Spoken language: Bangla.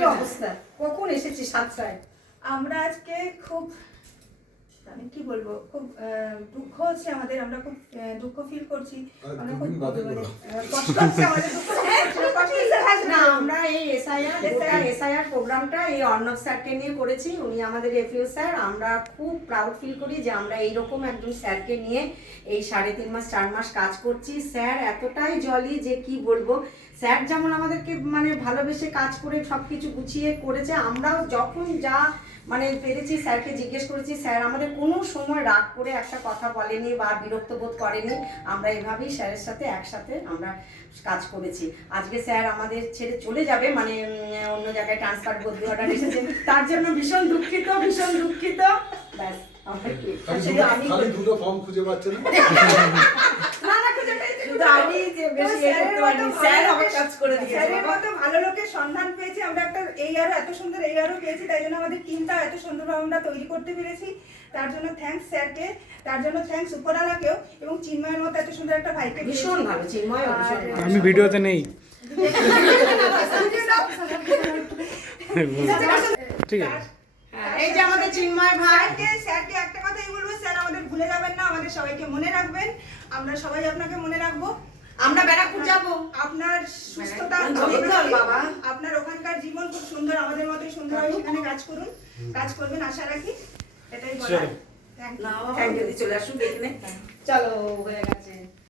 কি অবস্থা? কখন এসেছি সাতটায়? আমরা আজকে খুব, আমি কি বলবো, খুব দুঃখ হচ্ছে আমাদের, আমরা খুব দুঃখ ফিল করছি, আমরা খুব কষ্ট হচ্ছে আমাদের, দুঃখ না, আমরা এই এসআইআর প্রোগ্রামটা এই অর্ণব স্যারকে নিয়ে করেছি। উনি আমাদের এফইউ স্যার। আমরা খুব প্রাউড ফিল করি যে আমরা এইরকম একজন স্যারকে নিয়ে এই 3.5 মাস 4 মাস কাজ করছি। স্যার এতটাই জলি যে কি বলবো। স্যার যেমন আমাদেরকে মানে ভালোবেসে কাজ করে সব কিছু গুছিয়ে করেছে, আমরাও যখন যা মানে পেরেছি স্যারকে জিজ্ঞেস করেছি। স্যার আমাদের কোনো সময় রাগ করে একটা কথা বলেনি বা বিরক্ত বোধ করেনি। আমরা এভাবেই স্যারের সাথে একসাথে আমরা কাজ করেছি। আজকে স্যার আমাদের ছেড়ে চলে যাবে, মানে অন্য জায়গায় ট্রান্সফার বদলি অর্ডার এসেছে, তার জন্য ভীষণ দুঃখিত, ভীষণ দুঃখিত। ব্যাস খালি দুটো ফর্ম খুঁজে পাচ্ছে না। স্যারের মতো ভালো লোকের সন্ধান পেয়েছি আমরা, একটা ARও এত সুন্দর ARও পেয়েছি, তাই জন্য আমাদের টিমটা এত সুন্দরভাবে আমরা তৈরি করতে পেরেছি। তার জন্য থ্যাঙ্কস স্যারকে, তার জন্য থ্যাঙ্কস উপরওয়ালাকেও, এবং চিন্ময়ের মতো এত সুন্দর একটা ভাইকে। ভীষণ ভালো চিন্ময়। আমি ভিডিওতে নেই, ঠিক আছে। এই যে আমাদের চিন্ময় ভাই, স্যারকে একটা কথাই বলবো, স্যার আমাদের ভুলে যাবেন না, আমাদের সবাইকে মনে রাখবেন, আমরা সবাই আপনাকে মনে রাখবো। আমরা ব্যারাকপুর যাবো। আপনার সুস্থতা, বাবা আপনার ওখানকার জীবন খুব সুন্দর, আমাদের মতোই সুন্দরভাবে সেখানে কাজ করুন, কাজ করবেন আশা রাখি, এটাই বলার। Thank you. চলে আসুন এখানে, চলো হয়ে গেছে।